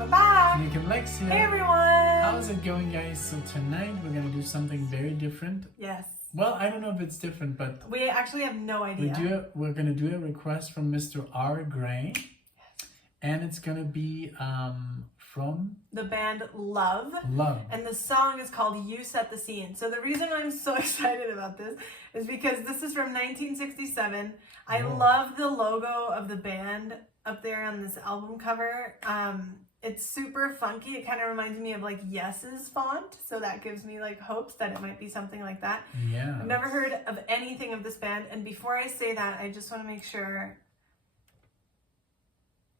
Welcome back! Nick and Lex here. Hey everyone! How's it going, guys? So tonight we're gonna do something very different. Yes. Well, I don't know if it's different, but we actually have no idea. We're gonna do a request from Mr. R. Gray. Yes. And it's gonna be from the band Love. Love. And the song is called You Set the Scene. So the reason I'm so excited about this is because this is from 1967. I love the logo of the band up there on this album cover. It's super funky. It kind of reminds me of like Yes's font. So that gives me like hopes that it might be something like that. Yeah. I've never heard of anything of this band. And before I say that, I just want to make sure.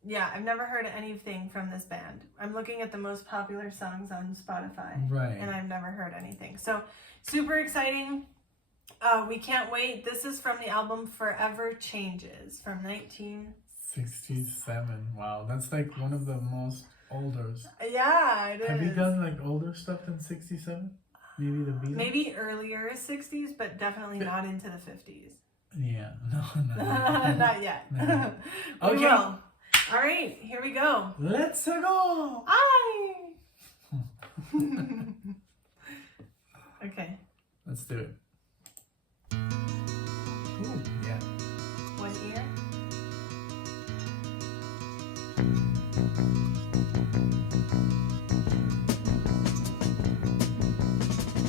Yeah, I've never heard anything from this band. I'm looking at the most popular songs on Spotify. Right. And I've never heard anything. So super exciting. We can't wait. This is from the album Forever Changes from 1967. Wow, that's like one of the most olders. Yeah, it is. Have you done like older stuff than 67? Maybe the Beatles? Maybe earlier 60s, but definitely not into the 50s. Yeah, no, not yet. No. We Okay. will. All right, here we go. Let's go! Hi! Okay. Let's do it. Ooh, yeah. One ear.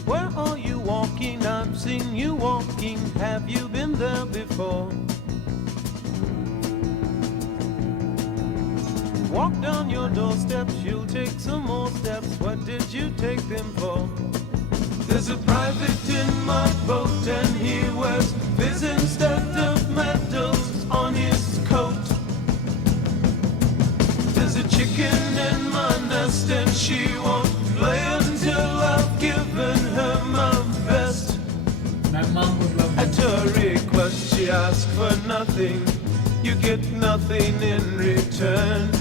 Where are you walking? I've seen you walking. Have you been there before? Walk down your doorsteps, you'll take some more steps. What did you take them for? There's a private in my boat and he wears fizz instead of medals on his coat. There's a chicken in my nest and she won't play until I've given her my best. My mom would love At her request she asked for nothing. You get nothing in return.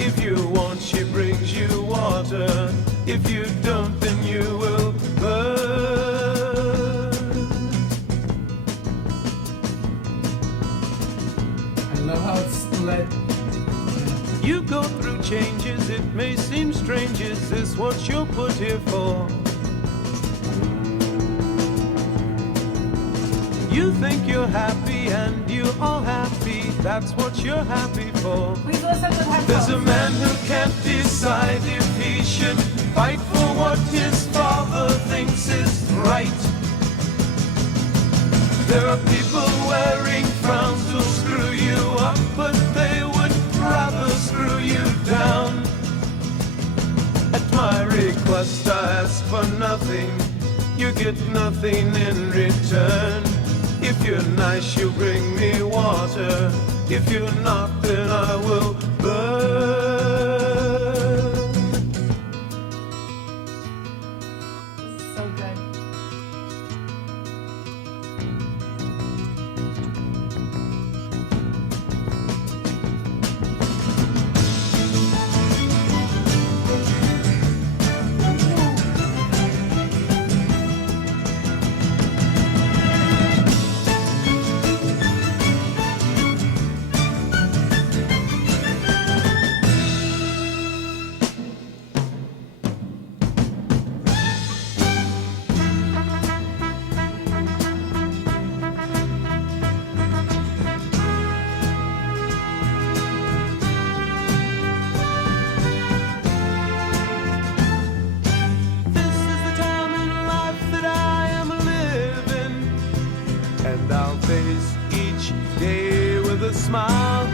If you want, she brings you water. If you don't, then you will burn. I love how it's split. You go through changes, it may seem strange. Is this what you're put here for? You think you're happy and you are happy. That's what you're happy for. Please listen with headphones. There's a man who can't decide if he should fight for what his father thinks is right. There are people wearing frowns who'll screw you up, but they would rather screw you down. At my request I ask for nothing. You get nothing in return. If you're nice, you bring me water. If you're not, then I will burn. This is so good. Smile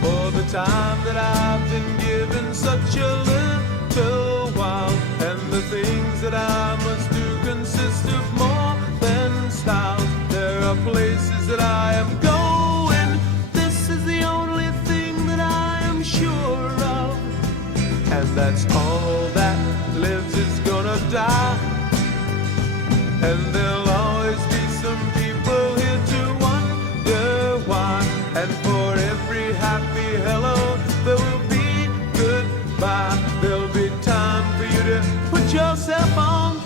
for the time that I've been given such a little while, and the things that I must do consist of more than styles. There are places that I am going. This is the only thing that I am sure of, and that's all that lives is gonna die. And there'll always be some people here to wonder why. And for every happy hello, there will be goodbye. There'll be time for you to put yourself on.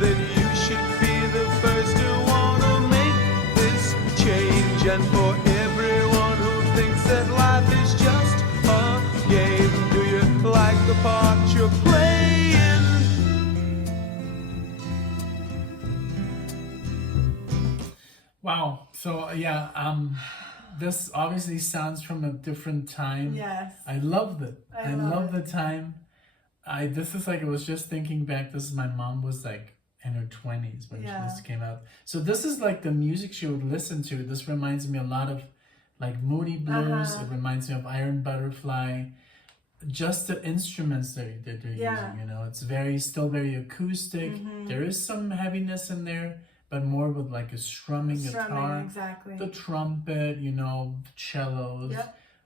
then you should be the first to wanna make this change. And for everyone who thinks that life is just a game, do you like the part you're playing? Wow. So yeah, this obviously sounds from a different time. Yes. I loved it. I love it. the time. This is like, I was just thinking back, this is my mom was like in her 20s when this came out. So this is like the music she would listen to. This reminds me a lot of like Moody Blues. It reminds me of Iron Butterfly. Just the instruments that they're using, you know, it's still very acoustic. There is some heaviness in there, but more with like a strumming guitar, exactly. The trumpet, you know, cellos.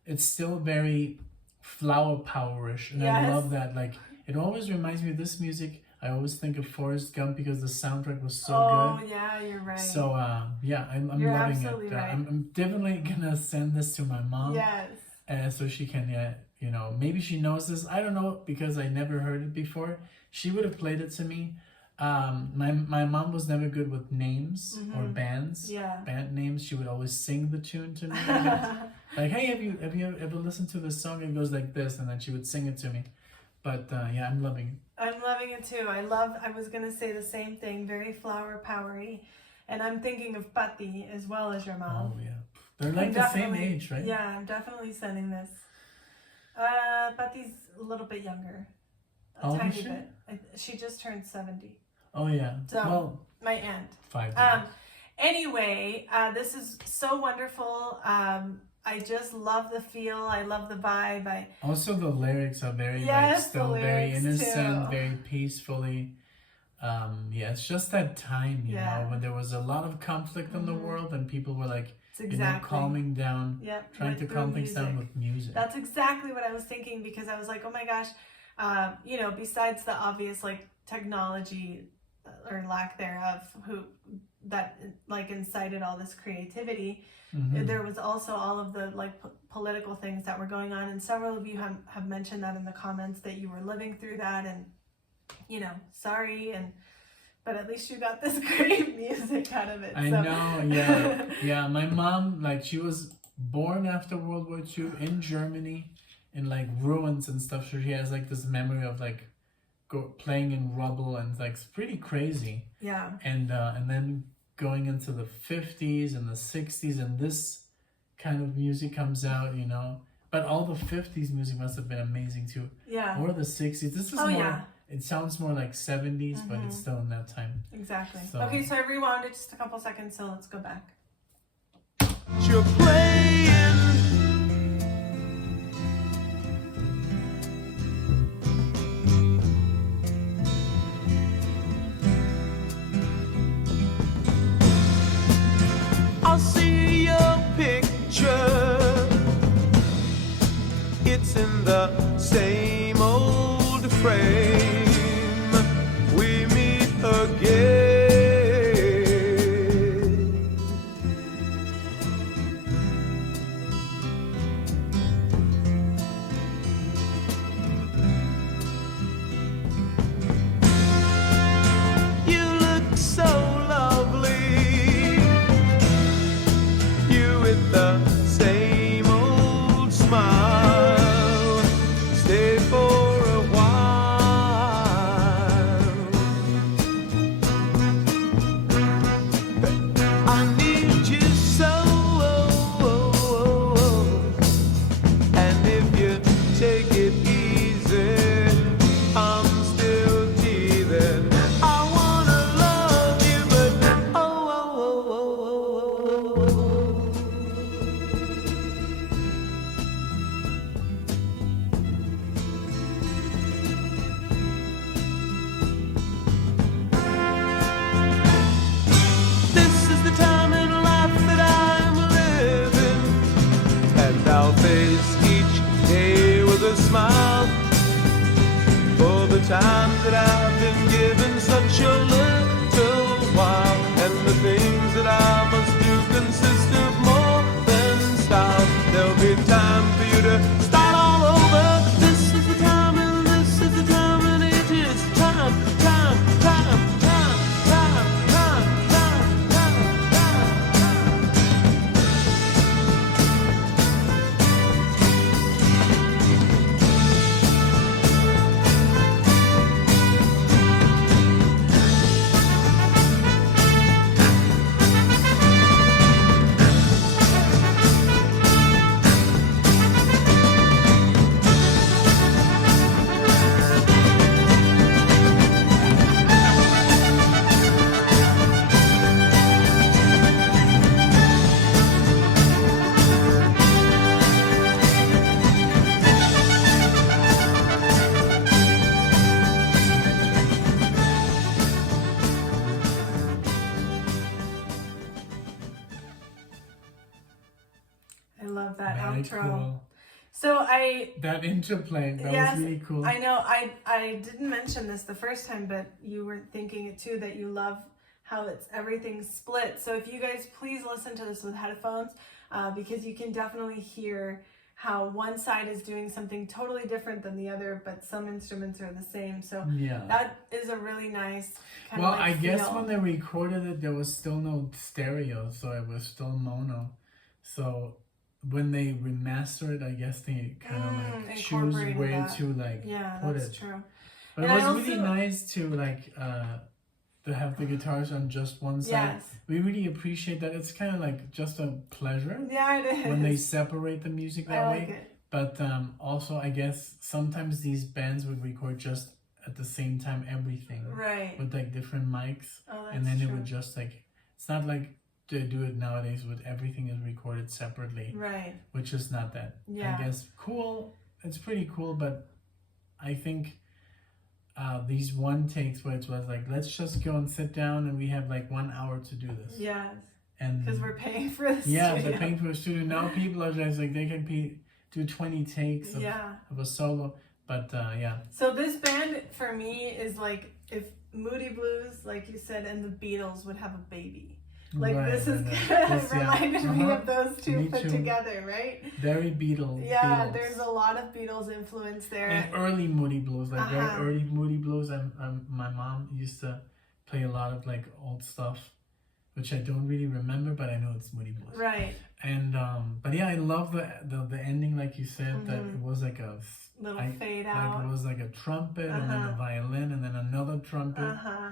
It's still very flower powerish, and I love that. Like, it always reminds me of this music. I always think of Forrest Gump because the soundtrack was so good. Oh yeah, you're right. So yeah, I'm you're loving absolutely it. Right. I'm definitely gonna send this to my mom. Yes. So she can, you know, maybe she knows this. I don't know, because I never heard it before. She would have played it to me. My mom was never good with names or bands. Band names. She would always sing the tune to me. Like, hey, have you ever listened to this song? It goes like this, and then she would sing it to me. But yeah, I'm loving it. I'm loving it too. I was gonna say the same thing. Very flower powery, and I'm thinking of Patti as well as your mom. Oh yeah, they're like the same age, right? Yeah, I'm definitely sending this. Patti's a little bit younger, a tiny bit. She just turned 70. Oh yeah. So well, my aunt. 5 years. Anyway, this is so wonderful. I just love the feel. I love the vibe. Also, the lyrics are very still very innocent, very peacefully. Yeah, it's just that time, you know, when there was a lot of conflict in the world, and people were like, you know, calming down, trying to calm things down with music. That's exactly what I was thinking, because I was like, oh my gosh, you know, besides the obvious like technology or lack thereof, that like incited all this creativity, there was also all of the like political things that were going on, and several of you have mentioned that in the comments, that you were living through that, and you know, sorry, but at least you got this great music out of it. I know, yeah. My mom, like, she was born after World War II in Germany, in like ruins and stuff. So she has like this memory of like playing in rubble, and like it's pretty crazy. Yeah. And then going into the 50s and the 60s, and this kind of music comes out, you know. But all the 50s music must have been amazing too. Yeah. Or the 60s. This is more. It sounds more like 70s, but it's still in that time. Exactly. So. Okay, so I rewound it just a couple seconds, so let's go back. You're playing. I'll see your picture. It's in the same old frame. We meet again. You look so lovely. You with the same old smile. Stay for a while. I need you so. And if you take it easy, I'm still teething. I wanna love you, but this is the time in life that I'm living, and I'll face each day with a smile. For the time that I've been given such a little while, and the things that I must do consist of more than style. There'll be time for you to start all over. This is the time, and this is the time, and it is time. love that Very outro. cool. So that interplay, that yes, was really cool. I know I didn't mention this the first time, but you were thinking it too, that you love how everything's split. So if you guys please listen to this with headphones, because you can definitely hear how one side is doing something totally different than the other, but some instruments are the same. So yeah, that is a really nice kind well, of like I guess feel. when they recorded it, there was still no stereo, so it was still mono. So when they remaster it, I guess they kind of like choose incorporated where that. to like Yeah, put that's it. true. But And it I was really also- nice to like to have the guitars on just one side. Yes. We really appreciate that. It's kind of like just a pleasure Yeah, it is. when they separate the music that I way. like it. But also, I guess sometimes these bands would record just at the same time everything Right. with like different mics, Oh, that's and then true. it would just like, it's not like they do it nowadays with everything is recorded separately, Right. which is not that. Yeah. I guess cool. It's pretty cool, but I think these one takes where it was like, let's just go and sit down and we have like 1 hour to do this. Yes. And Because we're paying for the yeah, studio. they're paying for a studio. Now people are just like, they can do 20 takes of a solo. But yeah. So this band for me is like if Moody Blues, like you said, and the Beatles would have a baby. Like Right, this is right, kind right. of reminded me of those two Me put too. together, right? Very Beatles. Yeah, Beatles. there's a lot of Beatles influence there. And early Moody Blues, like very Uh-huh. early Moody Blues. My mom used to play a lot of like old stuff, which I don't really remember, but I know it's Moody Blues. Right. And but yeah, I love the ending, like you said, that it was like a Little fade like out. it was like a trumpet and then a violin and then another trumpet. Uh-huh.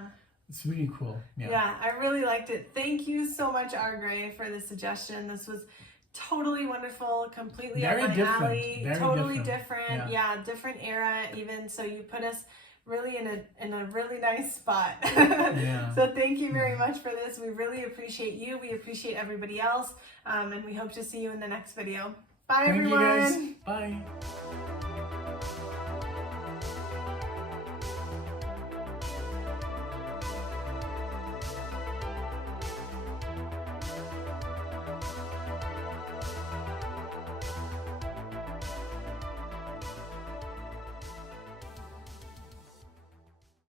It's really cool. Yeah, I really liked it. Thank you so much, R. Gray, for the suggestion. This was totally wonderful, completely Very up my different. alley. Very Totally different. different. Yeah, different era even. So you put us really in a really nice spot. Yeah. So thank you very much for this. We really appreciate you. We appreciate everybody else. And we hope to see you in the next video. Bye, Thank everyone. you guys. Bye.